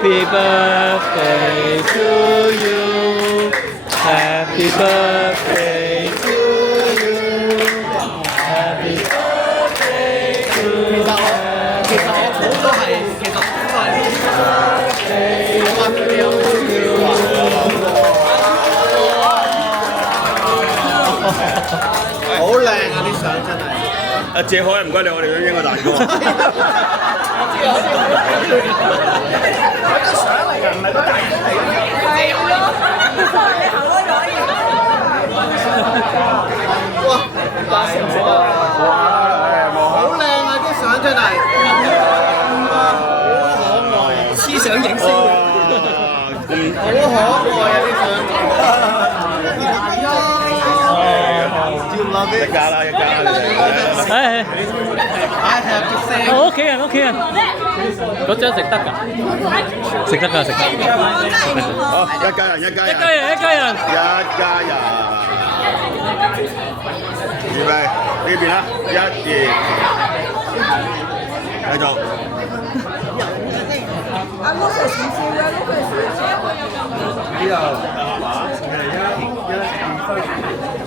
Happy birthday to you. Happy birthday to you. Happy birthday to you. 其實我估都係，其實都係呢好靚啊啲相真係。阿謝海唔該你，我哋要影個蛋糕。佢都相嚟㗎，唔係個蛋糕嚟㗎。係咯，你行開咗可以。哇！大成咗啊！好靚啊啲相真係。好可愛，黐相影先。好可愛啊啲相。一家啦，一家啦，係 I have to say， 屋企人，屋企人，嗰張食得㗎，食得㗎，食得。好，一家人，一家人，一家人，一家人。一家人。預備呢邊啦，一二，繼續。阿 Lucas 唔笑嘅，Lucas。呢度係嘛？1、2、3。